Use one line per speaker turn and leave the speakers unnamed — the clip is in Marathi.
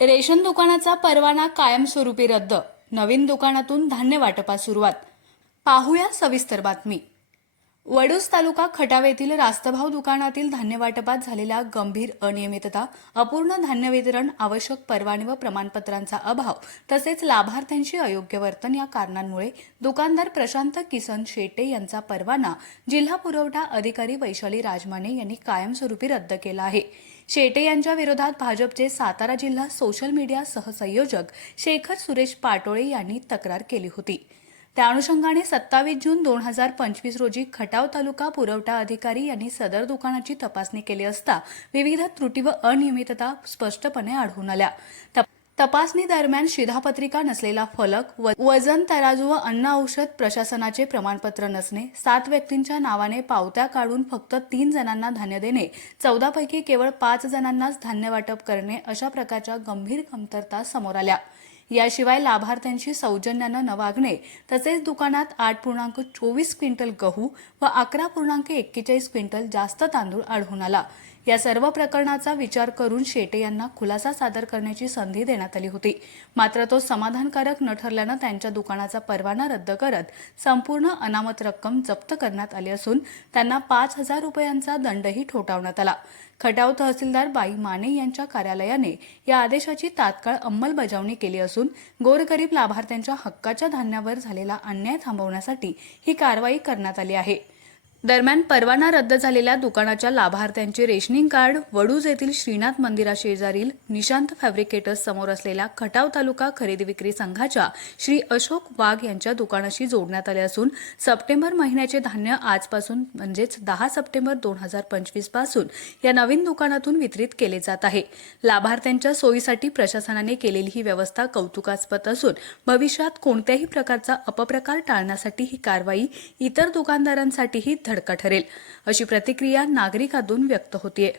रेशन दुकानाचा परवाना कायमस्वरूपी रद्द. नवीन दुकानातून धान्य वाटपास सुरुवात. पाहूया सविस्तर बातमी. वडूस तालुका खटाव येथील रास्तभाव दुकानातील धान्य वाटपात झालेल्या गंभीर अनियमितता अपूर्ण धान्य वितरण आवश्यक परवाने व प्रमाणपत्रांचा अभाव तसेच लाभार्थ्यांशी अयोग्य वर्तन या कारणांमुळे दुकानदार प्रशांत किसन शेटे यांचा परवाना जिल्हा पुरवठा अधिकारी वैशाली राजमाने यांनी कायमस्वरूपी रद्द केला आहे. शेटे यांच्या विरोधात भाजपचे सातारा जिल्हा सोशल मीडिया सहसंयोजक शेखर सुरेश पाटोळे यांनी तक्रार केली होती. त्या अनुषंगाने सत्तावीस जून दोन हजार पंचवीस रोजी खटाव तालुका पुरवठा अधिकारी यांनी सदर दुकानाची तपासणी केली असता विविध त्रुटी व अनियमितता स्पष्टपणे आढळून आल्या. तपासणी दरम्यान शिधापत्रिका नसलेला फलक व- वजन तराजू व अन्न औषध प्रशासनाचे प्रमाणपत्र नसणे सात व्यक्तींच्या नावाने पावत्या काढून फक्त तीन जणांना धान्य देणे चौदापैकी केवळ पाच जणांनाच धान्य वाटप करणे अशा प्रकारच्या गंभीर कमतरता समोर आल्या. याशिवाय लाभार्थ्यांशी सौजन्यानं न वागणे तसेच दुकानात आठ पूर्णांक चोवीस क्विंटल गहू व अकरा पूर्णांक एक्केचाळीस क्विंटल जास्त तांदूळ आढळून आला. या सर्व प्रकरणाचा विचार करून शेटे यांना खुलासा सादर करण्याची संधी देण्यात आली होती. मात्र तो समाधानकारक न ठरल्यानं त्यांच्या दुकानाचा परवाना रद्द करत संपूर्ण अनामत रक्कम जप्त करण्यात आली असून त्यांना पाच हजार रुपयांचा दंडही ठोठावण्यात आला. खटाव तहसीलदार बाई माने यांच्या कार्यालयाने या आदेशाची तात्काळ अंमलबजावणी केली असून गोरगरीब लाभार्थ्यांच्या हक्काच्या धान्यावर झालेला अन्याय थांबवण्यासाठी ही कारवाई करण्यात आली आहे. दरम्यान परवाना रद्द झालेल्या दुकानाच्या लाभार्थ्यांचे रेशनिंग कार्ड वडूज येथील श्रीनाथ मंदिराशेजारील निशांत फॅब्रिकेटर्स समोर असलेल्या खटाव तालुका खरेदी विक्री संघाच्या श्री अशोक वाघ यांच्या दुकानाशी जोडण्यात आले असून सप्टेंबर महिन्याचे धान्य आजपासून म्हणजेच दहा सप्टेंबर दोन हजार पंचवीसपासून या नवीन दुकानातून वितरित केले जात आहे. लाभार्थ्यांच्या सोयीसाठी प्रशासनाने केलेली ही व्यवस्था कौतुकास्पद असून भविष्यात कोणत्याही प्रकारचा अपप्रकार टाळण्यासाठी ही कारवाई इतर दुकानदारांसाठीही धडका ठरेल अशी प्रतिक्रिया नागरिकातून व्यक्त होतीये.